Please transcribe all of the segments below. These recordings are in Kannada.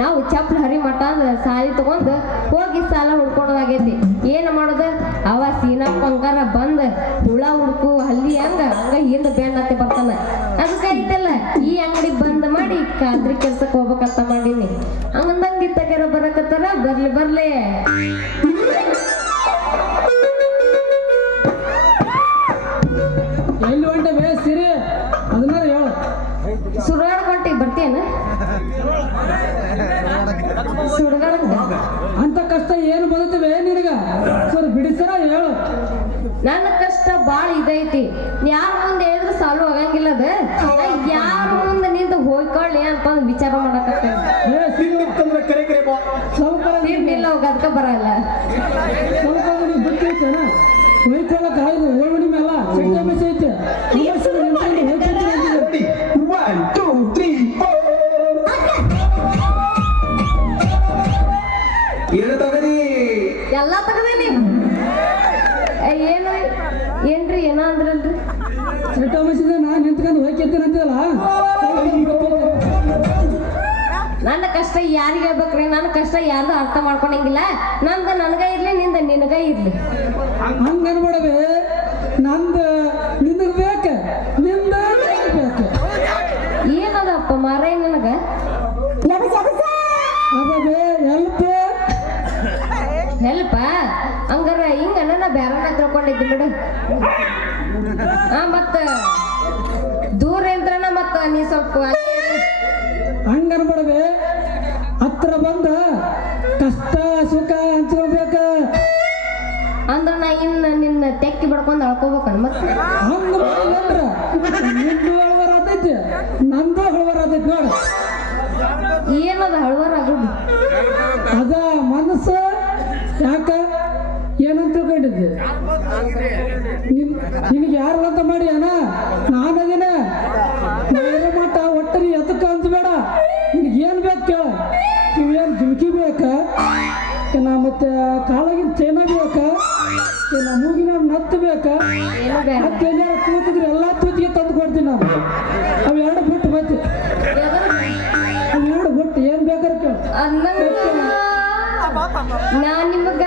ನಾವು ಚಪ್ಪಲ್ ಹರಿ ಮಠ ಸಾಲಿ ತಗೊಂಡು ಹೋಗಿ ಸಾಲ ಹುಡ್ಕೊಳೋದಾಗೈತಿ ಏನ್ ಮಾಡೋದು? ಅವ ಸೀನಾ ಹಂಗಾರ ಬಂದ್ ಹುಳ ಹುಡುಕು ಹಲ್ಲಿ ಹಂಗ? ಹಂಗ ಹಿಂದ ಬೆನ್ನ ಹತ್ತಿ ಬರ್ತಾನ. ಅದಕ್ಕೆ ಐತಲ್ಲ ಈ ಅಂಗಡಿ ಬಂದ್ ಮಾಡಿ ಖಾತ್ರಿ ಕೆಲ್ಸಕ್ಕೆ ಹೋಗ್ಬೇಕಂತ ಮಾಡೀನಿ. ಹಂಗಂದಂಗ ಇತ್ತಾಗ್ಯಾರ ಬರಕತ್ತಾರ? ಬರ್ಲಿ ಬರ್ಲಿ. ನನ್ನ ಕಷ್ಟ ಬಾಳ ಇದೈತಿ. ಯಾರ ಮುಂದೆ ಹೇಳಿದ್ರು ಸಾಲು ಆಗಂಗಿಲ್ಲ ಅದ. ಯಾರ ಮುಂದೆ ನಿಂತು ಹೋಗ್ಕೊಳ್ಳಿ ಅಂತ ಒಂದು ವಿಚಾರ ತಿಂಡಿಲ್ಲ ಹೋಗ ಅದಕ್ಕ ಬರಲ್ಲ. ಹೊಯ್ಕೊಳ್ಳಕ ಓವಣಿ ಮೇಲ ಚಟ್ಟ ಮೆಸ್ ಐತೆ. ಇವತ್ತು ನಿಂತ್ಕೊಂಡು ಹೊಯ್ಕೊಳ್ತೀನಿ ಅಂತಿದ್ರು. ಒನ್ ಟೂ ತ್ರೀ ಫೋರ್ ತಗರಿ ಎಲ್ಲ ತಗದೇನಿ ಮೆಸ್ಸಿದೆ ನಾನು ನಿಂತ್ಕೊಂಡು ಹೊಯ್ಕೊಳ್ತೀನಿ ಅಂತಿದಲ್ಲ ನನ್ನ ಕಷ್ಟ ಯಾರಿಗೆ ಹೇಳ್ಬೇಕ್ರಿ? ನನ್ನ ಕಷ್ಟ ಯಾರ್ದು ಅರ್ಥ ಮಾಡ್ಕೊಂಡಂಗಿಲ್ಲ. ನಂದು ನನಗ ಇರ್ಲಿ ನಿಂದ ನಿನಗ ಇರ್ಲಿ. ಹಂಗ ಅನ್ಬೇಡವೆ ನಂದು ನಿನ್ನ ಬೇಕ. ನಿಂದ ತಿಳ್ಕೊಂಡಿದ್ದೆ ಬಿಡು. ಹಾ ಮತ್ತ. ದೂರ ಇದ್ರನ ಮತ್ತ ನೀ ಸ್ವಲ್ಪ ಹಂಗನ ಅನ್ಬೇಡವೆ ಹತ್ರ ಬಂದ ಕಷ್ಟ ಸುಖ ಹಂಚ್ಕೋಬೇಕ. ಅಂದ್ರ ನಾ ಇನ್ನ ನಿನ್ನ ತೆಕ್ಕಿ ಬಡ್ಕೊಂಡ್ ಅಳ್ಕೋಬೇಕನ್ ಮತ್ತ ಹಂಗ ನಿಂದು ಹಳವರ ಆತೈತಿ ನಂದು ಹಳವರ ಆತೈತಿ ನೋಡು. ಏನದ ಹಳವರ ಆಗುದು ಅದ ಮನಸ್ಸು ಯಾಕ? ಏನಂತ ತಿಳ್ಕೊಂಡಿದ್ದೆ? ನಿನಗೆ ಯಾರು ಅಂತ ಮಾಡಿ ಅಣ್ಣ? ನಾನು ಅದೇನ. ಬೇರೆ ಅಂತ ಒಟ್ಟು ನೀ ಎದಕ್ಕ ಅಂದ್ಬೇಡ ನಿನಗೆ ಏನು ಬೇಕು ಕೇಳ. ನೀವೇನು ಜುಮ್ಕಿ ಬೇಕಾ? ನಾ ಮತ್ತೆ ಕಾಲಾಗಿನ ಚೈನ ಬೇಕಾ? ನಾ ಮೂಗಿನ ನತ್ತು ಬೇಕಾ? ಮತ್ತೆ ತೂತಿದ್ರೆ ಎಲ್ಲ ತೂತಿಗೆ ತಂದು ಕೊಡ್ತೀನಿ ನಾನು. ಅವು ಎರಡು ಬಿಟ್ಟು ಮತ್ತೆ. ಅವು ಎರಡು ಬಿಟ್ಟು ಏನು ಬೇಕಾದ್ರೆ ಕೇಳ. ನಾನು ನಿಮಗೆ ನಿಮಗ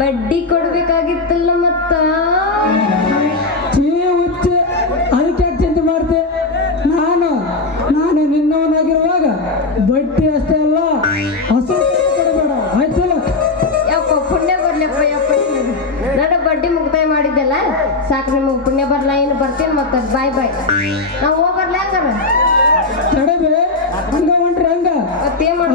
ಬಡ್ಡಿ ಕೊಡ್ಬೇಕಾಗಿತ್ತಲ್ಲ ಮತ್ತ? ಛೀ ಹುಚ್ಚೆ ಅದಕ್ಕೆ ಚಿಂತೆ ಮಾಡ್ತೆ? ನಾನು ನಾನು ನಿನ್ನವನಾಗಿರುವಾಗ ಬಡ್ಡಿ ಅಷ್ಟೇ ಅಲ್ಲ ಹಸು ಕೊಡಬೇಡ. ಆಯ್ತಲ್ಲ ಯಪ್ಪ ಪುಣ್ಯ ಬರ್ಲಪ್ಪ ಯಪ್ಪ. ನಡ ಬಡ್ಡಿ ಮುಕ್ತಾಯ ಮಾಡಿದ್ದೆಲ್ಲ? ಸಾಕು ನಿಮಗೆ ಪುಣ್ಯ ಬರ್ಲಾ ಏನು ಬರ್ತೀನಿ ಮತ್ತೆ ಬಾಯ್ ಬಾಯ್. ನಾವು ಹೋಗ್ಬರ್ಲ ಸರ್ ತಡಬೆ ಹಂಗ ಹೊಂಟ್ರಿ ಹಂಗ? ಮತ್ತೇನ್ ಮಾಡ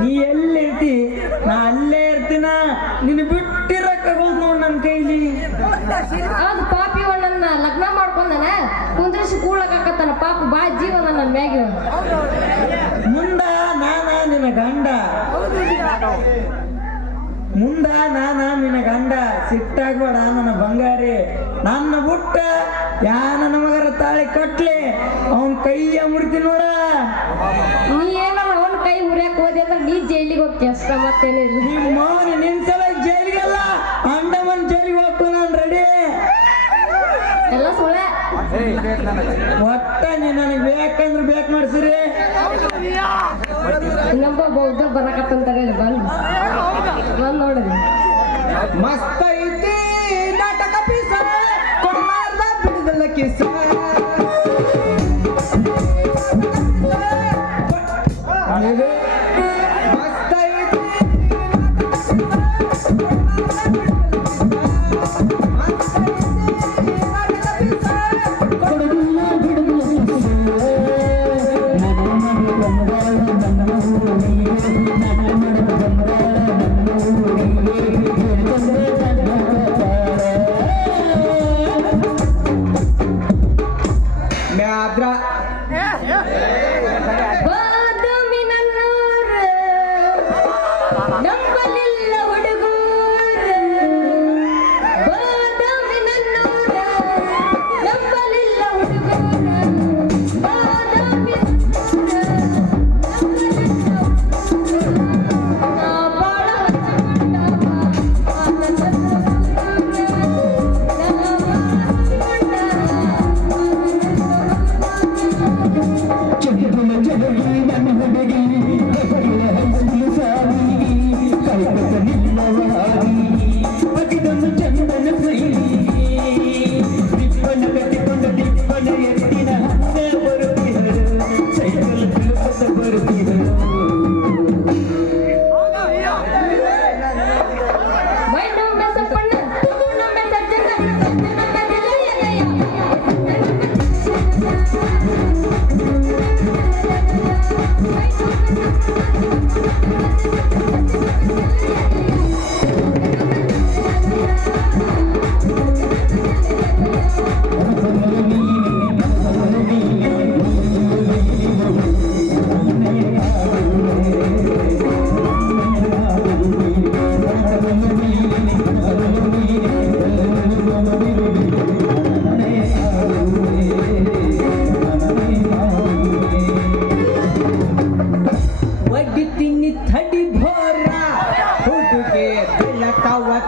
ನೀ ಎಲ್ಲಿ ಇರ್ತಿ? ನಾ ಅಲ್ಲೇ ಇರ್ತೀನ? ನಿನ್ನ ಬಿಟ್ಟಿರಕ್ಕಾಗೋದು ನೋಡ್ ನನ್ನ ಕೈಲಿ. ಅದು ಪಾಪಿ ನನ್ನ ಲಗ್ನ ಮಾಡ್ಕೊಂಡನ ಕುಂದ್ರಿಸಿ ಕೂಳಕಾಕತ್ತಾನ ಪಾಪ ಬಾ ಜೀವನ ನನ್ನ ಮ್ಯಾಗ. ಮುಂದ ನಾನ ನಿನ್ನ ಗಂಡ. ಮುಂದ ನಾನ ನಿನ್ನ ಗಂಡ. ಸಿಟ್ಟಾಗ್ಬೇಡ ನನ್ನ ಬಂಗಾರಿ. ನನ್ನ ಬುಟ್ಟ ಯಾ ನನ್ನ ಮಗರ ತಾಳಿ ಕಟ್ಲಿ. ಅವನ ಕೈಯ ಮುಡ್ತೀನಿ ನೋಡ. ನೀ ಯಾಕೆ ಹೋದೆ ನೀ ಜೈಲಿಗೆ ಹೋಗ್ತೀಯ ಅಷ್ಟ ಮತ್ತೇನಿಲ್ಲ ನಿನ್ ಸಲ ಜೈಲಿಗೆ ಅಲ್ಲ ಅಂಡಮನ್ ಜೈಲಿಗೆ ಹೋಗ್ತಾನ ರೆಡಿ ಎಲ್ಲ ಸುಳ್ಳೆ. ಒಟ್ಟ ನೀನ್ ನನಗೆ ಬೇಕಂದ್ರೆ ಬೇಕು ಮಾಡಿಸಿರಿ. ಇನ್ನೊಬ್ಬ ಬೌದ್ಧ ಬರಕತ್ತಂತಾರೆ ಬಂದು. ಬಂದು ನೋಡಿದ್ರಿ ಮಸ್ತ್ ಐತಿ ನಾಟಕ ಪೀಸ ಕೊಡ್ಲಾರ್ದ ಬಿಡದಲ್ಲ ಕಿಸ Adra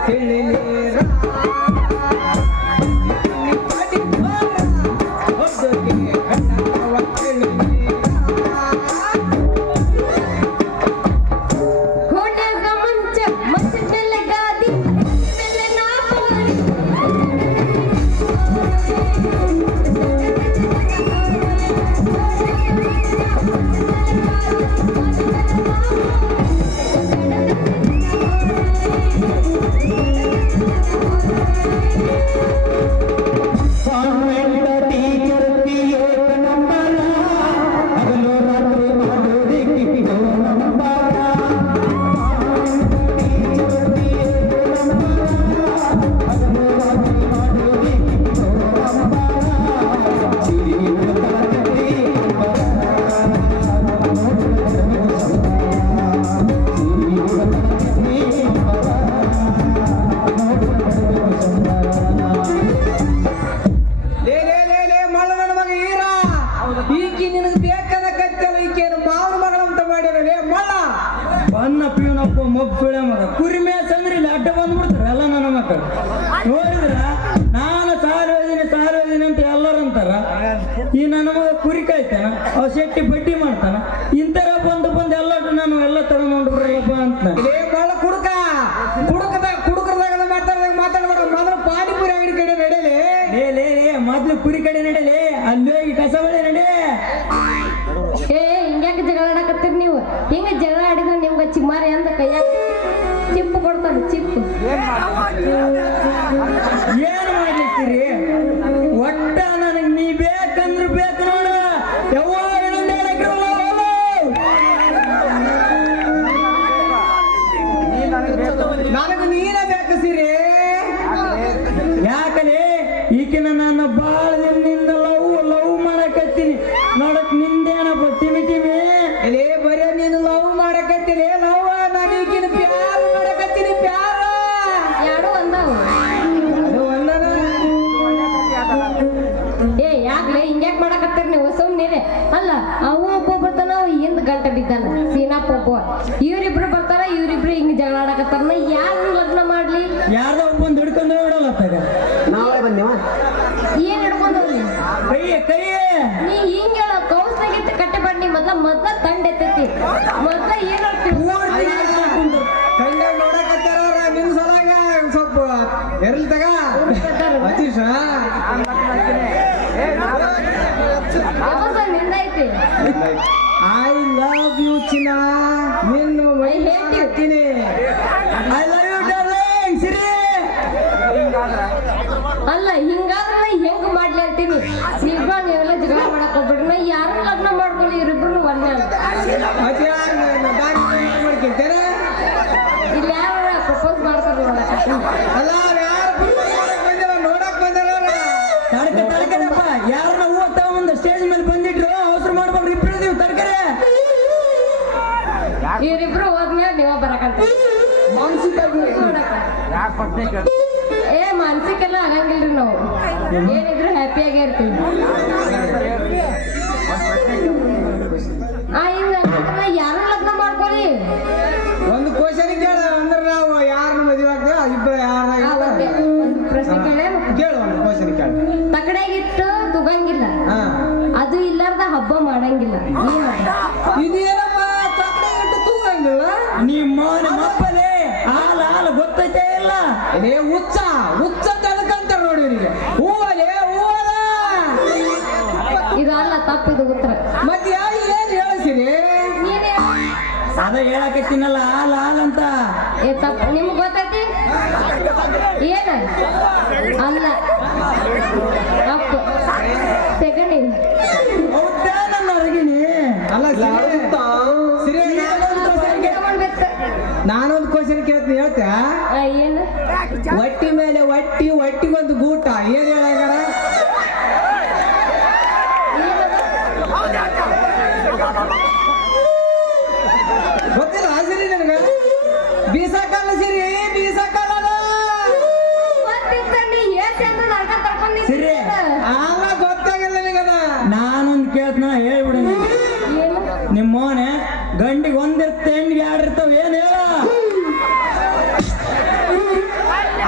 ತಿಳಿ ನೀರ ಹಿಂಗ ಜಗಳ ಆಡಿದ್ರೆ ನಿಮ್ಮ ಚಿಮ್ಮಾರಿ ಅಂದ ಕೈಯ ಓಡಾಡಕತ್ತಾರನ ಯಾರು ಲಗ್ನ ಮಾಡ್ಲಿ? ಯಾರ್ದ ಒಬ್ಬಂದು ಹಿಡ್ಕೊಂಡು ಓಡೋಗತ್ತಾಗ ನಾವೇ ಬಂದೇವ ಏನ್ ಹಿಡ್ಕೊಂಡವ್ರಿ ಕೈಯ ಕೈಯ. ನೀ ಹಿಂಗೆ ಕೌಸ್ನಾಗಿತ್ತು ಕಟ್ಟೆ ಬನ್ನಿ ನೀ ಮೊದ್ಲ ಮೊದ್ಲ ತಂಡ ಎತ್ತೈತಿ. ಮೊದ್ಲ ಏನ್ ತಂಡ ನೋಡಕತ್ತಾರ ನಿನ್ ಸಲಾಗ. ಸ್ವಲ್ಪ ಎರ್ಲಿ ತಗ. ಅತೀಶ ನಿಂದೈತಿ ಐ ಲವ್ ಯು ಚಿನ್ನ. ಅಲ್ಲ ಹಿಂಗಾದ್ರೆ ನಾ ಹೆಂಗ್ ಮಾಡ್ಲಿ ಅಂತೀನಿ? ನೀವ್ರ ನೀವೆಲ್ಲ ಜಗಳ ಮಾಡಕ್ ಹೋಗ್ಬಿಡ್ರಿ. ನಾ ಯಾರು ಲಗ್ನ ಮಾಡ್ಕೊಳ್ಳಿ ಇವ್ರಿಬ್ರು ಒಂದೇ ಅಂತ. ಯಾರು ಮಾಡ್ಕೊಂತೇನೆ ಇಲ್ಲಿ ಯಾರು ಪ್ರಪೋಸ್ ಮಾಡ್ತಾರೆ ಯಾರನ್ನ ತಗೊಂಬಂದು ಸ್ಟೇಜ್ ಮೇಲೆ ಬಂದಿಟ್ರು ಅವಸರ ಮಾಡ್ಕೊಂಡ್ರಿ ಇಬ್ರು ನೀವು ತಡ್ಕರೆ. ಇವ್ರಿಬ್ರು ಹೋದ್ಮೇಲೆ ನೀವ ಬರಕಂತ ಏ ಮಾನಸಿಕೆಲ್ಲ ಆಗಂಗಿಲ್ರಿ ನಾವು. ಏನಿದ್ರು ಹ್ಯಾಪಿಯಾಗೇ ಇರ್ತೀವಿ. ಆ ಹಿಂಗ ಯಾರು ಲಗ್ನ ಮಾಡ್ಕೊಳ್ಳಿ ಒಂದು ಕ್ವಶನ್ ಕೇಳ ಅಂದ್ರೆ ನಾವು ಯಾರನ್ನ ಮದುವೆ ಆಗ್ತೇವೆ ಇಬ್ಬರು ಯಾರ ಒಂದು ಪ್ರಶ್ನೆ ಕೇಳೇ ಕೇಳು ಒಂದು ಕ್ವಶನ್ ಕೇಳ. ತಕಡೆಗಿಟ್ಟು ತುಗಂಗಿಲ್ಲ ಅದು ಇಲ್ಲಾರ್ದ ಹಬ್ಬ ಮಾಡಂಗಿಲ್ಲ. ಇದೇನಪ್ಪ ತಕಡೆ ಇಟ್ಟು ತೂಗಂಗಿಲ್ಲ? ನಿಮ್ಮ ಮಪ್ಪಲೆ ಹಾಲ ಹಾಲು ಗೊತ್ತೈತೆ ಇಲ್ಲ. ಏ ಹುಚ್ಚ ಉತ್ತರ ಮತ್ತೆ ಯಾರು ಏನ್ ಹೇಳಿಸಿರಿ? ನೀನೇ ಅದ ಹೇಳಕತ್ತಿನಲ್ಲ ಹಾಲ್ ಹಾಲ್ ಅಂತ. ಏ ತಪ್ಪು ನಿಮ್ಗೆ ಗೊತ್ತೈತಿ? ಏನ? ಅಲ್ಲ. ಅಪ್ಪ ಸೆಕೆಂಡ್ ಇದು ಹೌದಾ ನನ್ನ ಅರಗಿನಿ ಅಲ್ಲ ನಾನೊಂದು ಕ್ವಶನ್ ಕೇಳ್ತೀನಿ. ಹೇಳ್ತಾ ಏನು? ಹೊಟ್ಟಿ ಮೇಲೆ ಒಟ್ಟಿ ಒಟ್ಟಿಗೊಂದು ಗೂಟ. ಏನ್ ಹೇಳಾಗಾರ?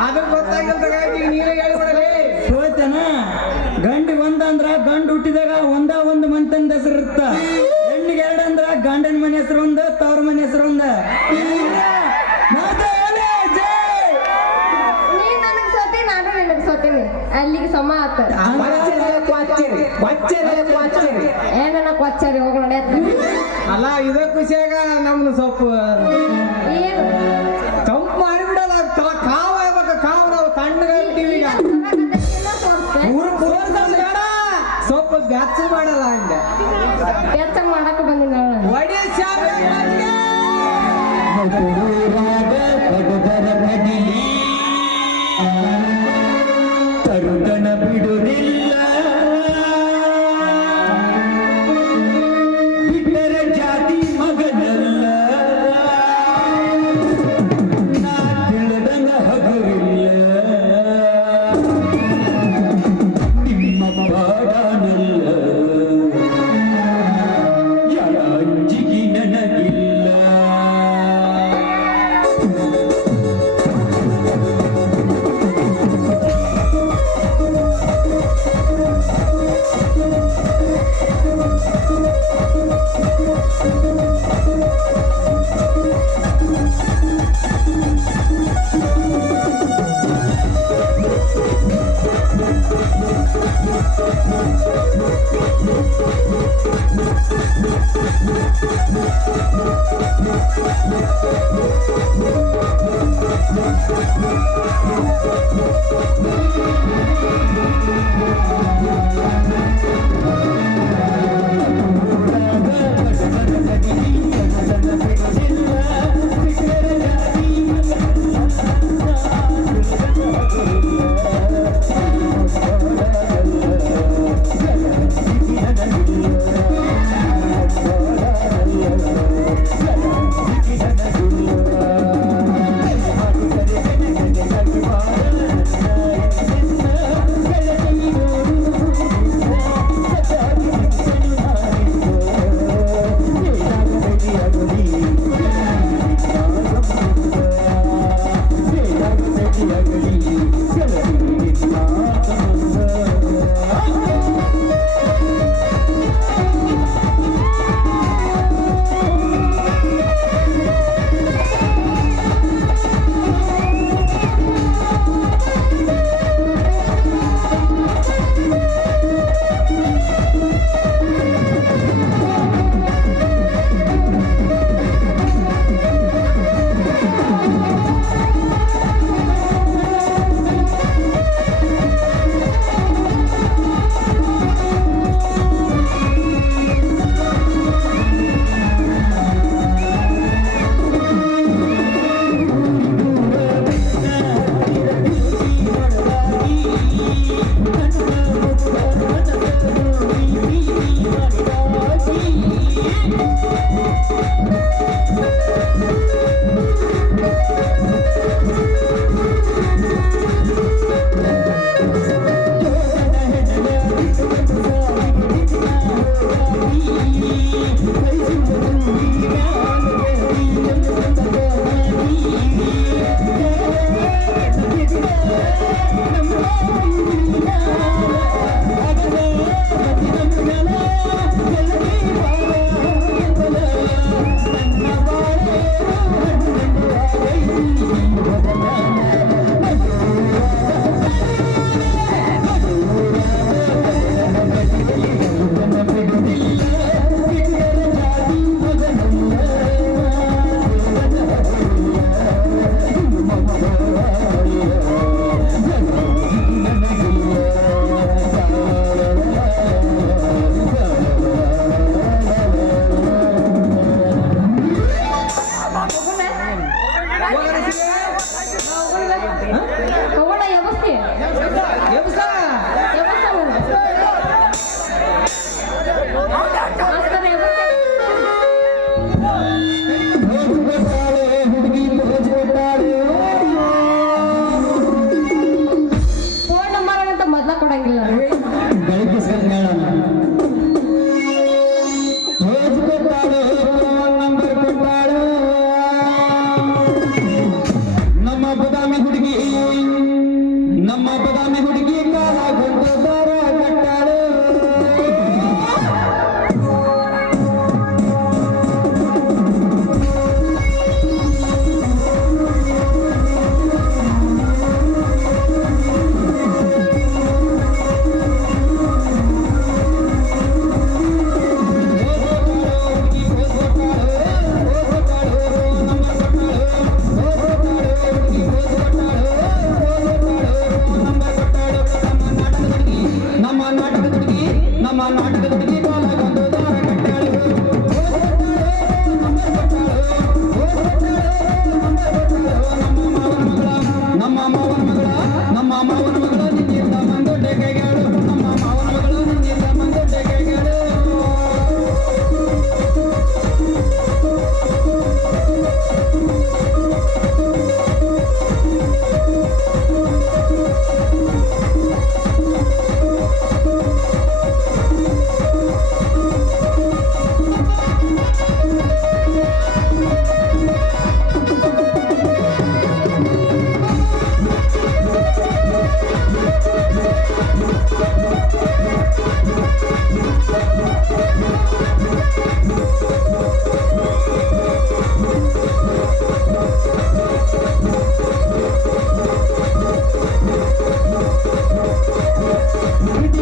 ಅದು ಗೊತ್ತಾಗಿಲ್ಲ ನೀರೇ ನೀನೇ ಹೇಳಿಬಿಡಲಿ ಗಂಡು ಗಂಡಿಗೆ ಒಂದ ಅಂದ್ರ ಗಂಡು ಹುಟ್ಟಿದಾಗ ಒಂದ ಒಂದು ಮಂತಂದ ಹೆಸರು ಇರುತ್ತ ಹೆಣ್ಣಿಗೆ ಎರಡು ಅಂದ್ರ ಗಂಡನ ಮನೆ ಹೆಸರು ಒಂದ ತವ್ರ ಮನೆ ಹೆಸರು ಒಂದ. ಅಲ್ಲಿಗೆ ಸಮ ಆಗ್ತದೆ ಏ ನನ್ನ ಕೊಚ್ಚರಿ ಹೋಗಿ ನಡೆಯತ್ತ ಅಲ್ಲ ಇದೇ ಖುಷಿಯಾಗ ನಮ್ದು ಸ್ವಲ್ಪ ಬೆಚ್ಚ ಮಾಡಲ್ಲ ಹಂಗೆ ಬೆಚ್ಚಗ್ ಮಾಡಕ್ ಬಂದಿನ ತರುತನ